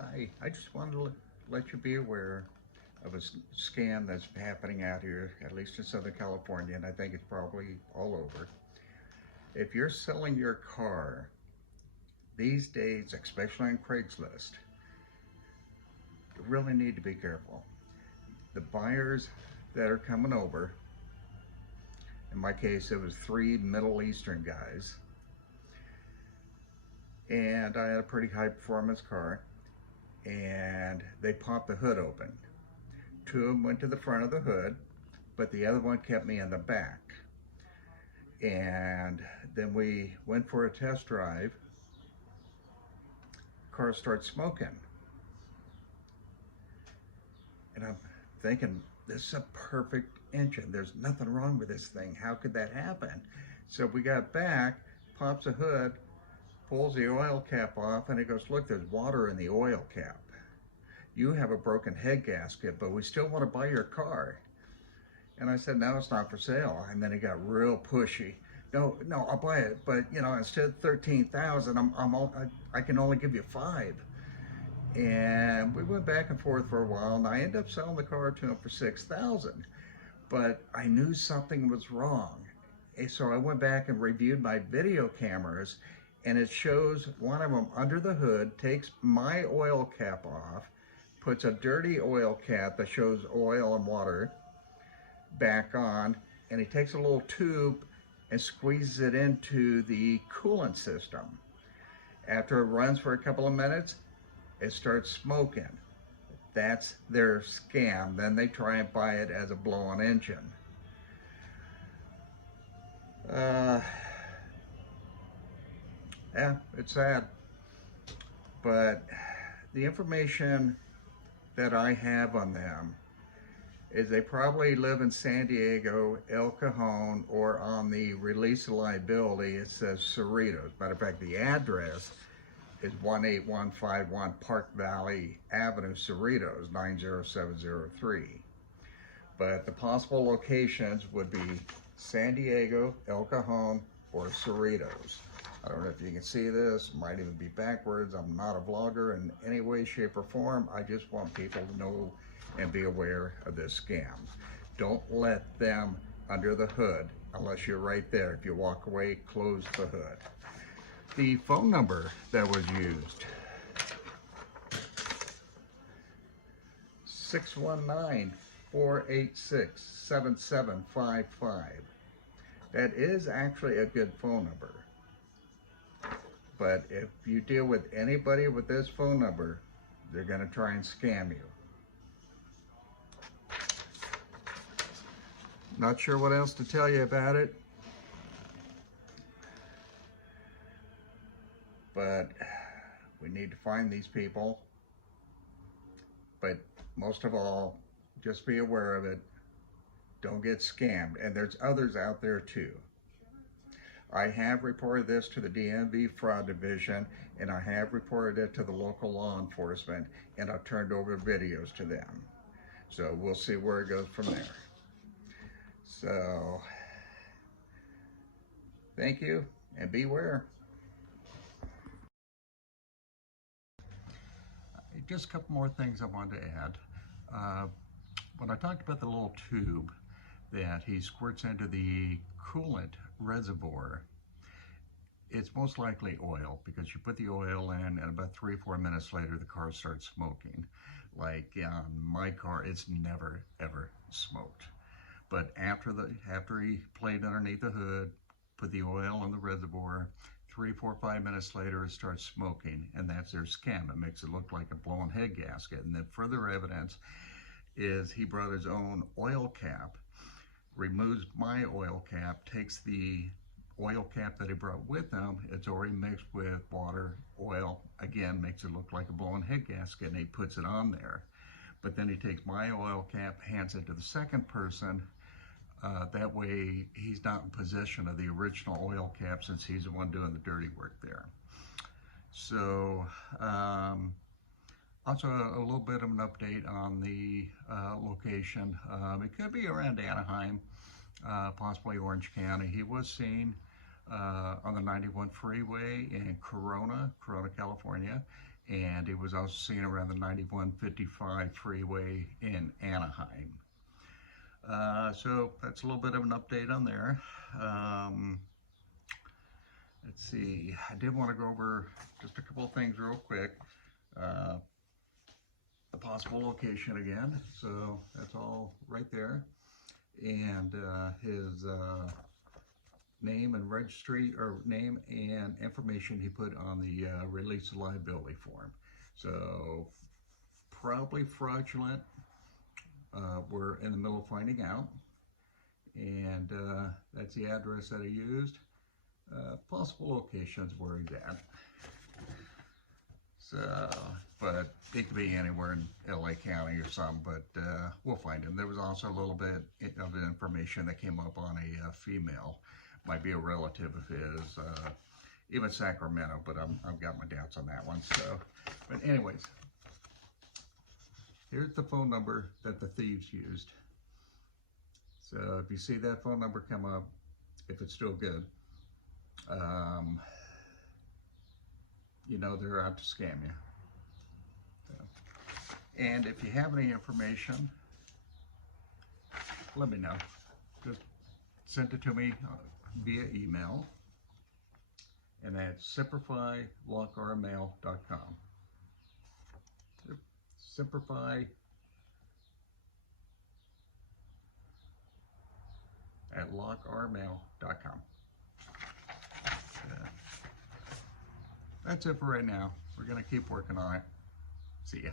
Hi, I just wanted to let you be aware of a scam that's happening out here, at least in Southern California, and I think it's probably all over. If you're selling your car these days, especially on Craigslist, you really need to be careful. The buyers that are coming over, in my case, it was three Middle Eastern guys, and I had a pretty high performance car, and they popped the hood open. Two of them went to the front of the hood, but the other one kept me in the back. And then we went for a test drive. Car starts smoking. And I'm thinking, this is a perfect engine. There's nothing wrong with this thing. How could that happen? So we got back, pops the hood, pulls the oil cap off, and he goes, look, there's water in the oil cap. You have a broken head gasket, but we still want to buy your car. And I said, no, it's not for sale. And then he got real pushy. No, I'll buy it, but instead of 13,000, I can only give you 5. And we went back and forth for a while, and I ended up selling the car to him for 6,000. But I knew something was wrong, and so I went back and reviewed my video cameras, and it shows one of them under the hood takes my oil cap off, puts a dirty oil cap that shows oil and water back on, and he takes a little tube and squeezes it into the coolant system. After it runs for a couple of minutes, it starts smoking. That's their scam. Then they try and buy it as a blow-on engine. Yeah, it's sad. But the information that I have on them is they probably live in San Diego, El Cajon, or on the release of liability, it says Cerritos. Matter of fact, the address is 18151 Park Valley Avenue, Cerritos, 90703. But the possible locations would be San Diego, El Cajon, or Cerritos. I don't know if you can see this, might even be backwards. I'm not a vlogger in any way, shape, or form. I just want people to know and be aware of this scam. Don't let them under the hood unless you're right there. If you walk away, close the hood. The phone number that was used, 619-486-7755. That is actually a good phone number. But if you deal with anybody with this phone number, they're going to try and scam you. Not sure what else to tell you about it, but we need to find these people. But most of all, just be aware of it. Don't get scammed. And there's others out there too. I have reported this to the DMV Fraud Division, and I have reported it to the local law enforcement, and I've turned over videos to them. So we'll see where it goes from there. So, thank you, and beware. Just a couple more things I wanted to add. When I talked about the little tube that he squirts into the coolant reservoir, it's most likely oil, because you put the oil in and about 3 or 4 minutes later the car starts smoking. Like my car, it's never ever smoked. But after he played underneath the hood, put the oil in the reservoir, 3, 4, 5 minutes later it starts smoking, and that's their scam. It makes it look like a blown head gasket. And then further evidence is he brought his own oil cap, removes my oil cap, takes the oil cap that he brought with him, it's already mixed with water, oil, again makes it look like a blown head gasket, and he puts it on there. But then he takes my oil cap, hands it to the second person. That way he's not in possession of the original oil cap, since he's the one doing the dirty work there. So also a little bit of an update on the location. It could be around Anaheim, possibly Orange County. He was seen on the 91 freeway in Corona, California, and it was also seen around the 9155 freeway in Anaheim. So that's a little bit of an update on there. Let's see, I did want to go over just a couple of things real quick. The possible location again, so that's all right there. And his name and registry, or name and information he put on the release of liability form. So probably fraudulent. We're in the middle of finding out. And that's the address that he used. Possible locations where he's at. So, but it could be anywhere in LA County or something, but we'll find him. There was also a little bit of information that came up on a female, might be a relative of his, even Sacramento, but I've got my doubts on that one. So, but anyways, here's the phone number that the thieves used. So if you see that phone number come up, if it's still good, you know they're out to scam you. So, and if you have any information, let me know. Just send it to me via email, and that's simplifylockrmail.com. simplify@lockrmail.com. That's it for right now. We're going to keep working on it. See ya.